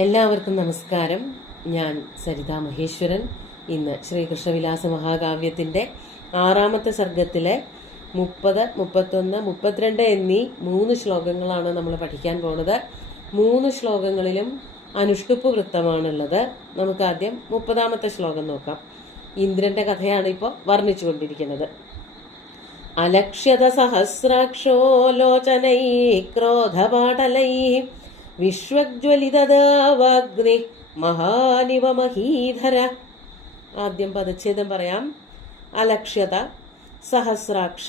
എല്ലാവർക്കും നമസ്കാരം. ഞാൻ സരിതാ മഹേശ്വരൻ. ഇന്ന് ശ്രീകൃഷ്ണവിലാസ മഹാകാവ്യത്തിൻ്റെ 6ാമത്തെ സർഗത്തിലെ 30, 31, 32 എന്നീ 3 ശ്ലോകങ്ങളാണ് നമ്മൾ പഠിക്കാൻ പോകുന്നത്. 3 ശ്ലോകങ്ങളിലും അനുഷ്ടുപ്പ് വൃത്തമാണുള്ളത്. നമുക്ക് ആദ്യം 30ാമത്തെ ശ്ലോകം നോക്കാം. ഇന്ദ്രന്റെ കഥയാണ് ഇപ്പോൾ വർണ്ണിച്ചുകൊണ്ടിരിക്കുന്നത്. അലക്ഷ്യത സഹസ്രാക്ഷോ ലോചനൈ ക്രോധപാടലൈ വിശ്വജ്വലിതദാവാഗ്നി മഹാനിവ മഹീധര. ആദ്യം പദച്ഛേദം പറയാം. അലക്ഷ്യത സഹസ്രാക്ഷ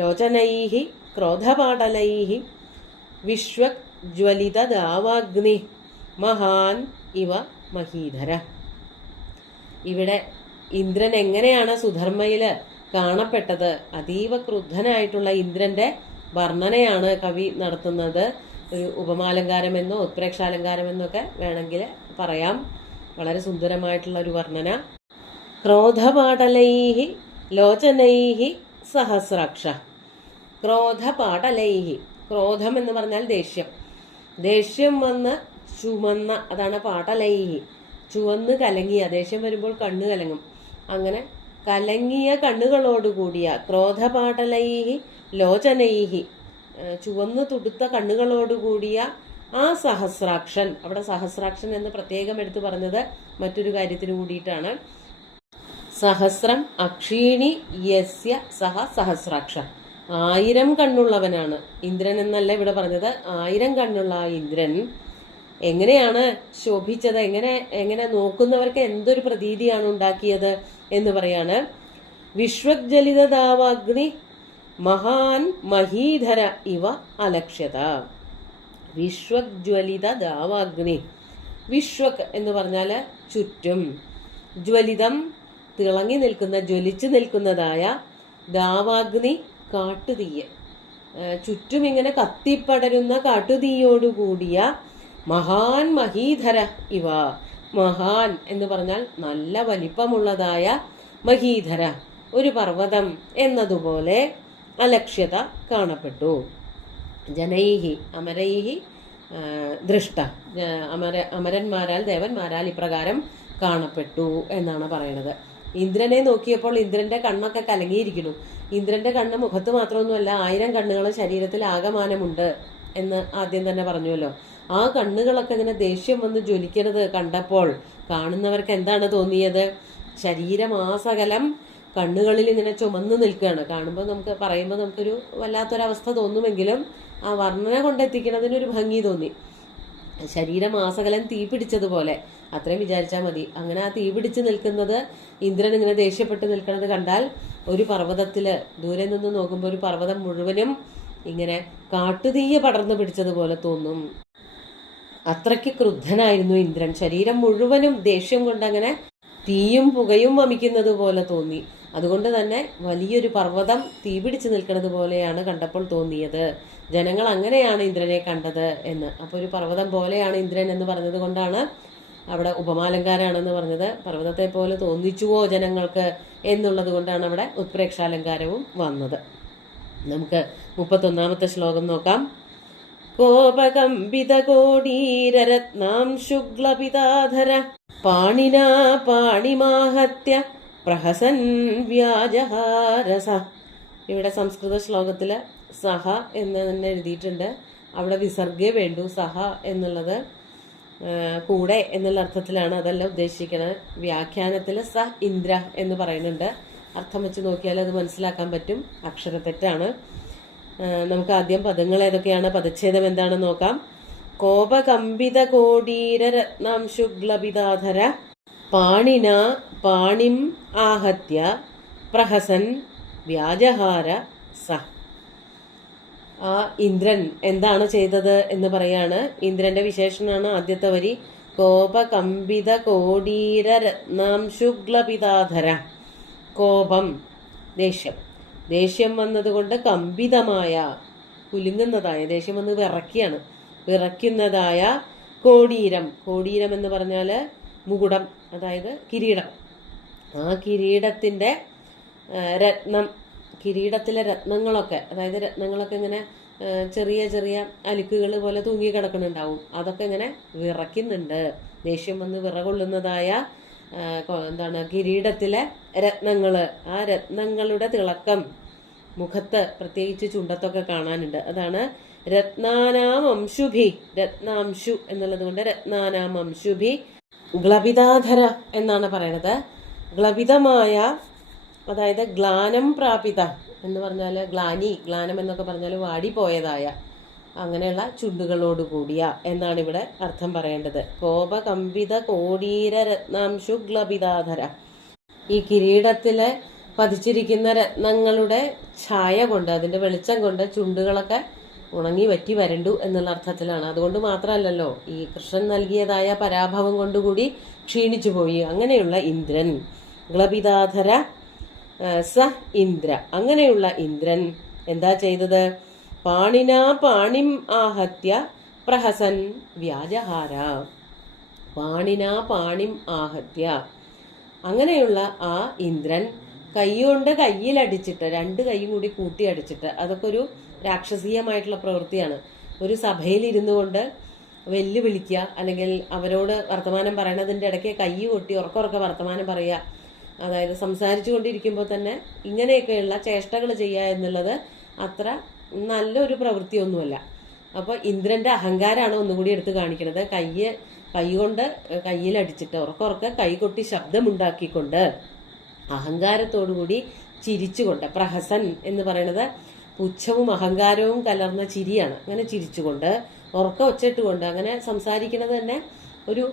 ലോചനൈഃ ക്രോധപാടലൈഃ വിശ്വജ്വലിതദാവാഗ്നി മഹാൻ ഇവ മഹീധര. ഇവിടെ ഇന്ദ്രൻ എങ്ങനെയാണ് സുധർമ്മയിൽ കാണപ്പെട്ടത്, അതീവ ക്രുദ്ധനായിട്ടുള്ള ഇന്ദ്രന്റെ വർണ്ണനയാണ് കവി നടത്തുന്നത്. ഒരു ഉപമാലങ്കാരമെന്നോ ഉത്പ്രേക്ഷാലങ്കാരമെന്നോ ഒക്കെ വേണമെങ്കിൽ പറയാം. വളരെ സുന്ദരമായിട്ടുള്ള ഒരു വർണ്ണന. ക്രോധപാടലൈഃ ലോചനൈഃ സഹസ്രാക്ഷ. ക്രോധപാടലൈഃ, ക്രോധം എന്ന് പറഞ്ഞാൽ ദേഷ്യം. ദേഷ്യം വന്ന് ചുമന്ന, അതാണ് പാടലൈഃ. ചുവന്ന് കലങ്ങിയ, ദേഷ്യം വരുമ്പോൾ കണ്ണ് കലങ്ങും. അങ്ങനെ കലങ്ങിയ കണ്ണുകളോടുകൂടിയ ക്രോധപാടലൈഃ ലോചനൈഃ, ചുവന്ന് തുടുത്ത കണ്ണുകളോടുകൂടിയ ആ സഹസ്രാക്ഷൻ. അവിടെ സഹസ്രാക്ഷൻ എന്ന് പ്രത്യേകം എടുത്തു പറഞ്ഞത് മറ്റൊരു കാര്യത്തിന് കൂടിയിട്ടാണ്. സഹസ്രം അക്ഷീണി യസ്യ സഹ സഹസ്രാക്ഷ. 1000 കണ്ണുള്ളവനാണ് ഇന്ദ്രൻ എന്നല്ല ഇവിടെ പറഞ്ഞത്. 1000 കണ്ണുള്ള ആ ഇന്ദ്രൻ എങ്ങനെയാണ് ശോഭിച്ചത്, എങ്ങനെ നോക്കുന്നവർക്ക് എന്തൊരു പ്രതീതിയാണ് ഉണ്ടാക്കിയത് എന്ന് പറയാണ്. വിശ്വജ്വലിതദാവാഗ്നി മഹാൻ മഹീധര ഇവ അലക്ഷ്യത. വിശ്വജ്വലിതദാവാഗ്നി. വിശ്വക് എന്ന് പറഞ്ഞാൽ ചുറ്റും, ജ്വലിതം തിളങ്ങി നിൽക്കുന്ന, ജ്വലിച്ചു നിൽക്കുന്നതായ, ദാവാഗ്നി കാട്ടുതീയ്, ചുറ്റും ഇങ്ങനെ കത്തിപ്പടരുന്ന കാട്ടുതീയോടുകൂടിയ മഹാൻ മഹീധര ഇവ. മഹാൻ എന്ന് പറഞ്ഞാൽ നല്ല വലിപ്പമുള്ളതായ മഹീധര, ഒരു പർവ്വതം എന്നതുപോലെ അലക്ഷ്യത കാണപ്പെട്ടു. ജനൈഹി അമരൈഹി ദൃഷ്ട. അമരന്മാരാൽ ദേവന്മാരാൽ ഇപ്രകാരം കാണപ്പെട്ടു എന്നാണ് പറയണത്. ഇന്ദ്രനെ നോക്കിയപ്പോൾ ഇന്ദ്രന്റെ കണ്ണൊക്കെ കലങ്ങിയിരിക്കുന്നു. ഇന്ദ്രന്റെ കണ്ണ് മുഖത്ത് മാത്രമൊന്നുമല്ല, 1000 കണ്ണുകൾ ശരീരത്തിൽ ആകമാനമുണ്ട് എന്ന് ആദ്യം തന്നെ പറഞ്ഞുവല്ലോ. ആ കണ്ണുകളൊക്കെ ഇങ്ങനെ ദേഷ്യം വന്ന് ജ്വലിക്കുന്നത് കണ്ടപ്പോൾ കാണുന്നവർക്ക് എന്താണ് തോന്നിയത്? ശരീരമാസകലം കണ്ണുകളിൽ ഇങ്ങനെ ചുമന്നു നിൽക്കുകയാണ്. കാണുമ്പോൾ പറയുമ്പോൾ നമുക്കൊരു വല്ലാത്തൊരവസ്ഥ തോന്നുമെങ്കിലും ആ വർണ്ണന കൊണ്ടെത്തിക്കുന്നതിനൊരു ഭംഗി തോന്നി. ശരീരമാസകലം തീ പിടിച്ചതുപോലെ, അത്രയും വിചാരിച്ചാൽ മതി. അങ്ങനെ ആ തീ പിടിച്ച് നിൽക്കുന്നത്, ഇന്ദ്രൻ ഇങ്ങനെ ദേഷ്യപ്പെട്ട് നിൽക്കുന്നത് കണ്ടാൽ ഒരു പർവ്വതത്തില് ദൂരെ നിന്ന് നോക്കുമ്പോൾ ഒരു പർവ്വതം മുഴുവനും ഇങ്ങനെ കാട്ടുതീയ പടർന്നു പിടിച്ചതുപോലെ തോന്നും. അത്രയ്ക്ക് ക്രുദ്ധനായിരുന്നു ഇന്ദ്രൻ. ശരീരം മുഴുവനും ദേഷ്യം കൊണ്ടങ്ങനെ തീയും പുകയും വമിക്കുന്നത് പോലെ തോന്നി. അതുകൊണ്ട് തന്നെ വലിയൊരു പർവ്വതം തീപിടിച്ച് നിൽക്കുന്നത് പോലെയാണ് കണ്ടപ്പോൾ തോന്നിയത്. ജനങ്ങൾ അങ്ങനെയാണ് ഇന്ദ്രനെ കണ്ടത് എന്ന്. അപ്പോൾ ഒരു പർവ്വതം പോലെയാണ് ഇന്ദ്രൻ എന്ന് പറഞ്ഞത് കൊണ്ടാണ് അവിടെ ഉപമാലങ്കാരാണെന്ന് പറഞ്ഞത്. പർവ്വതത്തെ പോലെ തോന്നിച്ചുവോ ജനങ്ങൾക്ക് എന്നുള്ളത് കൊണ്ടാണ് അവിടെ ഉത്പ്രേക്ഷാലങ്കാരവും വന്നത്. നമുക്ക് 31ാമത്തെ ശ്ലോകം നോക്കാം. കോപകമ്പിത കോടീരരത്നാം ശുക്ലപിതാധര പാണിനാ പാണിമാഹത്യ പ്രഹസൻ വ്യാജഹാരസ. ഇവിടെ സംസ്കൃത ശ്ലോകത്തില് സഹ എന്ന് തന്നെ എഴുതിയിട്ടുണ്ട്. അവിടെ വിസർഗേ വേണ്ടു. സഹ എന്നുള്ളത് കൂടെ എന്നുള്ള അർത്ഥത്തിലാണ്, അതല്ല ഉദ്ദേശിക്കുന്നത്. വ്യാഖ്യാനത്തിൽ സ ഇന്ദ്ര എന്ന് പറയുന്നുണ്ട്. അർത്ഥം വെച്ച് നോക്കിയാൽ അത് മനസ്സിലാക്കാൻ പറ്റും. അക്ഷരത്തെറ്റാണ്. നമുക്ക് ആദ്യം പദങ്ങൾ ഏതൊക്കെയാണ്, പദച്ഛേദം എന്താണെന്ന് നോക്കാം. കോപകമ്പിത കോടീരരത്നാം ശുക്ലപിതാധര പാണിന പാണിം ആഹത്യ പ്രഹസൻ വ്യാജഹാര സ. ആ ഇന്ദ്രൻ എന്താണ് ചെയ്തത് എന്ന് പറയാണ്. ഇന്ദ്രന്റെ വിശേഷണമാണ് ആദ്യത്തെ വരി. കോപകമ്പിത കോടീരരത്നാം ശുക്ലപിതാധര. കോപം, ദേഷ്യം. ദേഷ്യം വന്നതുകൊണ്ട് കമ്പിതമായ, കുലുങ്ങുന്നതായ, ദേഷ്യം വന്ന് വിറയ്ക്കുകയാണ്, വിറയ്ക്കുന്നതായ കോടീരം. കോടീരം എന്ന് പറഞ്ഞാൽ മുകുടം, അതായത് കിരീടം. ആ കിരീടത്തിന്റെ രത്നം, കിരീടത്തിലെ രത്നങ്ങളൊക്കെ, അതായത് രത്നങ്ങളൊക്കെ ഇങ്ങനെ ചെറിയ ചെറിയ അലുക്കുകൾ പോലെ തൂങ്ങി കിടക്കുന്നുണ്ടാവും. അതൊക്കെ ഇങ്ങനെ വിറയ്ക്കുന്നുണ്ട്. ദേഷ്യം വന്ന് വിറകൊള്ളുന്നതായ എന്താണ് കിരീടത്തിലെ രത്നങ്ങള്, ആ രത്നങ്ങളുടെ തിളക്കം മുഖത്ത് പ്രത്യേകിച്ച് ചുണ്ടത്തൊക്കെ കാണാനുണ്ട്. അതാണ് രത്നാനാം അംശുഭി, രത്നാംശു എന്നുള്ളത് കൊണ്ട് രത്നാനാം അംശുഭി ഗ്ലപിതാധര എന്നാണ് പറയണത്. ഗ്ലപിതമായ, അതായത് ഗ്ലാനം പ്രാപിത എന്ന് പറഞ്ഞാൽ ഗ്ലാനം എന്നൊക്കെ പറഞ്ഞാൽ വാടിപ്പോയതായ അങ്ങനെയുള്ള ചുണ്ടുകളോട് കൂടിയ എന്നാണ് ഇവിടെ അർത്ഥം പറയേണ്ടത്. കോപകമ്പിത കോടീര രത്നാംശു ഗ്ലപിതാധര. ഈ കിരീടത്തിലെ പതിച്ചിരിക്കുന്ന രത്നങ്ങളുടെ ഛായ കൊണ്ട്, അതിന്റെ വെളിച്ചം കൊണ്ട് ചുണ്ടുകളൊക്കെ ഉണങ്ങി വറ്റി വരണ്ടു എന്നുള്ള അർത്ഥത്തിലാണ്. അതുകൊണ്ട് മാത്രമല്ലല്ലോ, ഈ കൃഷ്ണൻ നൽകിയതായ പരാഭവം കൊണ്ടുകൂടി ക്ഷീണിച്ചു പോയി. അങ്ങനെയുള്ള ഇന്ദ്രൻ, ഗ്ലപിതാധര സ ഇന്ദ്ര, അങ്ങനെയുള്ള ഇന്ദ്രൻ എന്താ ചെയ്തത്? പാണിനാ പാണിം ആഹത്യ പ്രഹസൻ വ്യാജഹാര. പാണിനാ പാണിം ആഹത്യ, അങ്ങനെയുള്ള ആ ഇന്ദ്രൻ കൈകൊണ്ട് കയ്യിലടിച്ചിട്ട്, രണ്ട് കൈയും കൂടി കൂട്ടി അടിച്ചിട്ട്, അതൊക്കെ ഒരു രാക്ഷസീയമായിട്ടുള്ള പ്രവൃത്തിയാണ്. ഒരു സഭയിൽ ഇരുന്നു കൊണ്ട് വെല്ലുവിളിക്കുക, അല്ലെങ്കിൽ അവരോട് വർത്തമാനം പറയണതിൻ്റെ ഇടയ്ക്ക് കൈ കൊട്ടി ഉറക്കുറക്കെ വർത്തമാനം പറയുക, അതായത് സംസാരിച്ചു കൊണ്ടിരിക്കുമ്പോൾ തന്നെ ഇങ്ങനെയൊക്കെയുള്ള ചേഷ്ടകൾ ചെയ്യുക എന്നുള്ളത് അത്ര നല്ലൊരു പ്രവൃത്തിയൊന്നുമല്ല. അപ്പോൾ ഇന്ദ്രന്റെ അഹങ്കാരമാണ് ഒന്നുകൂടി എടുത്ത് കാണിക്കുന്നത്. കൈ കൊണ്ട് കയ്യിലടിച്ചിട്ട് ഉറക്കുറക്കെ കൈകൊട്ടി ശബ്ദമുണ്ടാക്കിക്കൊണ്ട് അഹങ്കാരത്തോടുകൂടി ചിരിച്ചുകൊണ്ട്, പ്രഹസൻ എന്ന് പറയുന്നത് പുച്ഛവും അഹങ്കാരവും കലർന്ന ചിരിയാണ്. അങ്ങനെ ചിരിച്ചുകൊണ്ട് ഉറക്ക ഒച്ചിട്ടുകൊണ്ട് അങ്ങനെ സംസാരിക്കുന്നത് തന്നെ ഒരു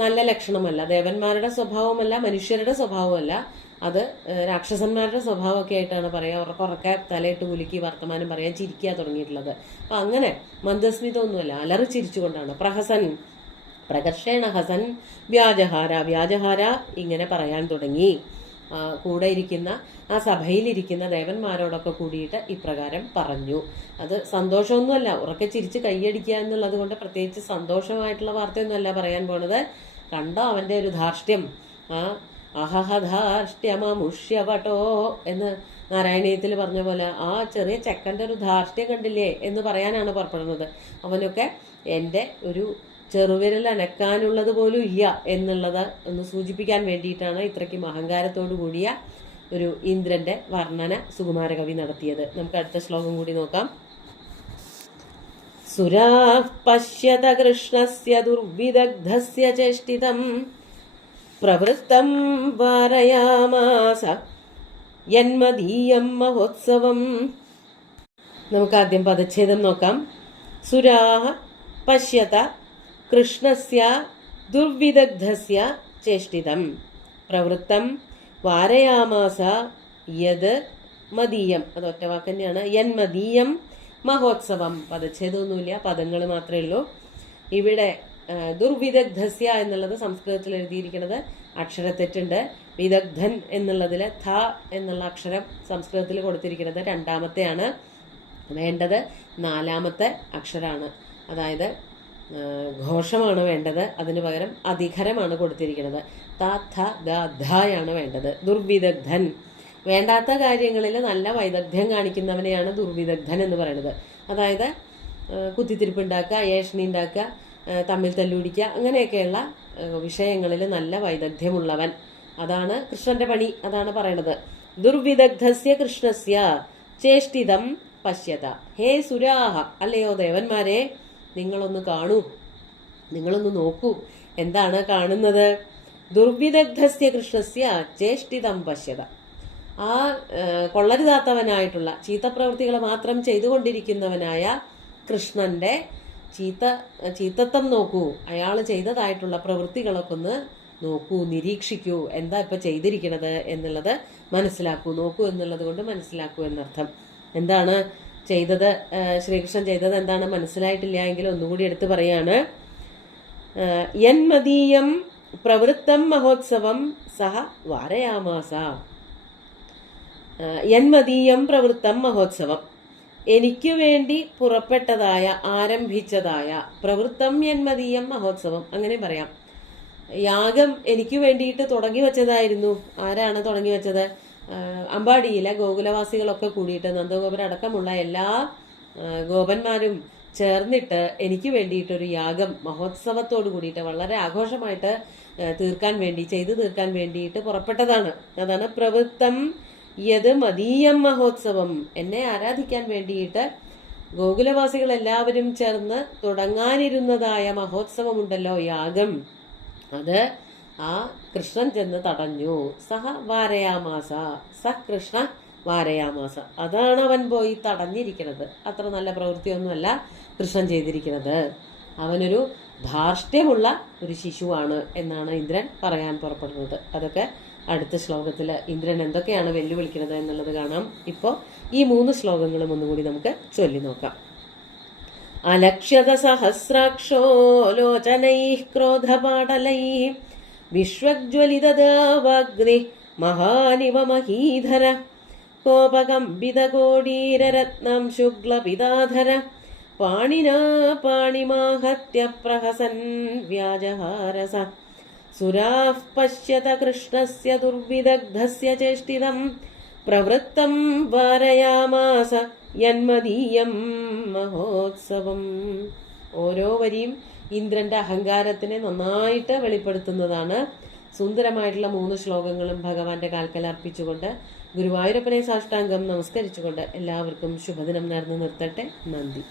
നല്ല ലക്ഷണമല്ല. ദേവന്മാരുടെ സ്വഭാവമല്ല, മനുഷ്യരുടെ സ്വഭാവമല്ല, അത് രാക്ഷസന്മാരുടെ സ്വഭാവമൊക്കെ ആയിട്ടാണ് പറയുക. ഉറക്കെ തലയിട്ട് കുലുക്കി വർത്തമാനം പറയാൻ, ചിരിക്കുക തുടങ്ങിയിട്ടുള്ളത്. അപ്പൊ അങ്ങനെ മന്ദസ്മിതമൊന്നുമല്ല, അലറി ചിരിച്ചുകൊണ്ടാണ്. പ്രഹസൻ പ്രകർഷേണ ഹസൻ വ്യാജഹാര, വ്യാജഹാര ഇങ്ങനെ പറയാൻ തുടങ്ങി. കൂടെ ഇരിക്കുന്ന ആ സഭയിലിരിക്കുന്ന ദേവന്മാരോടൊക്കെ കൂടിയിട്ട് ഇപ്രകാരം പറഞ്ഞു. അത് സന്തോഷമൊന്നുമല്ല, ഉറക്കെ ചിരിച്ച് കൈയടിക്കുക എന്നുള്ളത് കൊണ്ട് പ്രത്യേകിച്ച് സന്തോഷമായിട്ടുള്ള വാർത്തയൊന്നുമല്ല പറയാൻ പോണത്. കണ്ടോ അവന്റെ ഒരു ധാർഷ്ട്യം, ആ അഹഹധാർഷ്ട്യമമുഷ്യവട്ടോ എന്ന് നാരായണീയത്തിൽ പറഞ്ഞ പോലെ ആ ചെറിയ ചെക്കൻ്റെ ഒരു ധാർഷ്ട്യം കണ്ടില്ലേ എന്ന് പറയാനാണ് പുറപ്പെടുന്നത്. അവനൊക്കെ എൻ്റെ ഒരു ചെറുവിരൽ അനക്കാനുള്ളത് പോലും ഇല്ല എന്നുള്ളത് ഒന്ന് സൂചിപ്പിക്കാൻ വേണ്ടിയിട്ടാണ് ഇത്രയ്ക്കും അഹങ്കാരത്തോടു കൂടിയ ഒരു ഇന്ദ്രന്റെ വർണ്ണന സുകുമാരകവി നടത്തിയത്. നമുക്ക് അടുത്ത ശ്ലോകം കൂടി നോക്കാം. സുരാഃ പശ്യത കൃഷ്ണസ്യ ദുർവിദഗ്ധസ്യ ചേഷ്ടിതം പ്രവൃത്തം വാരയാമാസ യന്മദീയം മഹോത്സവം. നമുക്ക് ആദ്യം പദച്ഛേദം നോക്കാം. സുരാഃ പശ്യത കൃഷ്ണസ്യ ദുർവിദഗ്ധസ്യ ചേഷ്ടിതം പ്രവൃത്തം വാരയാമാസ യത് മദീയം. അത് ഒറ്റ വാക്ക് തന്നെയാണ്. യന്മദീയം മഹോത്സവം. പദച്ഛേദമൊന്നുമില്ല, പദങ്ങൾ മാത്രമേ ഉള്ളൂ. ഇവിടെ ദുർവിദഗ്ധസ്യ എന്നുള്ളത് സംസ്കൃതത്തിൽ എഴുതിയിരിക്കുന്നത് അക്ഷരത്തെറ്റുണ്ട്. വിദഗ്ധൻ എന്നുള്ളതിൽ ഥ എന്നുള്ള അക്ഷരം സംസ്കൃതത്തിൽ കൊടുത്തിരിക്കുന്നത് രണ്ടാമത്തെയാണ്. വേണ്ടത് നാലാമത്തെ അക്ഷരമാണ്. അതായത് ഘോഷമാണ് വേണ്ടത്, അതിന് പകരം അധികരമാണ് കൊടുത്തിരിക്കുന്നത്. ത ഥ ദ ധയാണ് വേണ്ടത്. ദുർവിദഗ്ധൻ, വേണ്ടാത്ത കാര്യങ്ങളിൽ നല്ല വൈദഗ്ധ്യം കാണിക്കുന്നവനെയാണ് ദുർവിദഗ്ധൻ എന്ന് പറയുന്നത്. അതായത് കുത്തിത്തിരിപ്പ് ഉണ്ടാക്കുക, ഏഷണി ഉണ്ടാക്കുക, തമ്മിൽ തല്ലുപിടിക്കുക, അങ്ങനെയൊക്കെയുള്ള വിഷയങ്ങളിൽ നല്ല വൈദഗ്ധ്യമുള്ളവൻ, അതാണ് കൃഷ്ണന്റെ പണി. അതാണ് പറയണത്. ദുർവിദഗ്ധസ്യ കൃഷ്ണസ്യ ചേഷ്ടിതം പശ്യത. ഹേ സുരാഹ, അല്ലയോ ദേവന്മാരെ, നിങ്ങളൊന്ന് കാണൂ, നിങ്ങളൊന്ന് നോക്കൂ. എന്താണ് കാണുന്നത്? ദുർവിദഗ്ധസ്യ കൃഷ്ണസ്യ ചേഷ്ടിതം പശ്യത. ആ കൊള്ളരുതാത്തവനായിട്ടുള്ള ചീത്തപ്രവൃത്തികൾ മാത്രം ചെയ്തുകൊണ്ടിരിക്കുന്നവനായ കൃഷ്ണന്റെ ചീത്തത്വം നോക്കൂ. അയാൾ ചെയ്തതായിട്ടുള്ള പ്രവൃത്തികളൊക്കെ ഒന്ന് നോക്കൂ, നിരീക്ഷിക്കൂ. എന്താ ഇപ്പൊ ചെയ്തിരിക്കണത് എന്നുള്ളത് മനസ്സിലാക്കൂ. നോക്കൂ എന്നുള്ളത് കൊണ്ട് മനസ്സിലാക്കൂ എന്നർത്ഥം. എന്താണ് ചെയ്തത്? ശ്രീകൃഷ്ണൻ ചെയ്തത് എന്താണ് മനസ്സിലായിട്ടില്ല എങ്കിൽ ഒന്നുകൂടി എടുത്തു പറയാണ്. യന്മദീയം പ്രവൃത്തം മഹോത്സവം സഹ വാരയാമാസ. യന്മദീയം പ്രവൃത്തം മഹോത്സവം, എനിക്ക് വേണ്ടി പുറപ്പെട്ടതായ, ആരംഭിച്ചതായ, പ്രവൃത്തം യന്മദീയം മഹോത്സവം, അങ്ങനെ പറയാം. യാഗം എനിക്ക് വേണ്ടിയിട്ട് തുടങ്ങി വെച്ചതായിരുന്നു. ആരാണ് തുടങ്ങി വെച്ചത്? അമ്പാടിയിലെ ഗോകുലവാസികളൊക്കെ കൂടിയിട്ട്, നന്ദഗോപുരം അടക്കമുള്ള എല്ലാ ഗോപന്മാരും ചേർന്നിട്ട് എനിക്ക് വേണ്ടിയിട്ടൊരു യാഗം മഹോത്സവത്തോട് കൂടിയിട്ട് വളരെ ആഘോഷമായിട്ട് ചെയ്തു തീർക്കാൻ വേണ്ടിയിട്ട് പുറപ്പെട്ടതാണ്. അതാണ് പ്രവൃത്തം യത് മദീയം മഹോത്സവം. എന്നെ ആരാധിക്കാൻ വേണ്ടിയിട്ട് ഗോകുലവാസികൾ എല്ലാവരും ചേർന്ന് തുടങ്ങാനിരുന്നതായ മഹോത്സവമുണ്ടല്ലോ, യാഗം, അത് ആ കൃഷ്ണൻ ചെന്ന് തടഞ്ഞു. സഹ വാരയാമാസ, സ കൃഷ്ണ വാരയാമാസ. അതാണ് അവൻ പോയി തടഞ്ഞിരിക്കുന്നത്. അത്ര നല്ല പ്രവൃത്തിയൊന്നുമല്ല കൃഷ്ണൻ ചെയ്തിരിക്കുന്നത്. അവനൊരു ധാർഷ്ട്യമുള്ള ഒരു ശിശുവാണ് എന്നാണ് ഇന്ദ്രൻ പറയാൻ പുറപ്പെടുന്നത്. അതൊക്കെ അടുത്ത ശ്ലോകത്തിൽ ഇന്ദ്രൻ എന്തൊക്കെയാണ് വെല്ലുവിളിക്കുന്നത് എന്നുള്ളത് കാണാം. ഇപ്പോൾ ഈ 3 ശ്ലോകങ്ങളും ഒന്നുകൂടി നമുക്ക് ചൊല്ലി നോക്കാം. അലക്ഷ്യത സഹസ്രാക്ഷോ ലോചനൈഃ ക്രോധപാടലൈഃ വിശ്വജ്വലിതദാവാഗ്നി മഹാനിവ മഹീധര കോപകമ്പിതകോടീരരത്നം ശുക്ലപിതാധര പാണിനാ പാണിമാഹത്യ പ്രഹസൻ വ്യാജഹാരസ സുരാഃ പശ്യത കൃഷ്ണസ്യ ദുർവിദഗ്ധസ്യ ചേഷ്ടിതം പ്രവൃത്തം വാരയാമാസ യന്മദീയം മഹോത്സവം. ഓരോ വരിയും ഇന്ദ്രന്റെ അഹങ്കാരത്തിനെ നന്നായിട്ട് വെളിപ്പെടുത്തുന്നതാണ്. സുന്ദരമായിട്ടുള്ള 3 ശ്ലോകങ്ങളും ഭഗവാന്റെ കാൽക്കൽ അർപ്പിച്ചുകൊണ്ട് ഗുരുവായൂരപ്പനെ സാഷ്ടാംഗം നമസ്കരിച്ചുകൊണ്ട് എല്ലാവർക്കും ശുഭദിനം നേർന്നു നിർത്തട്ടെ. നന്ദി.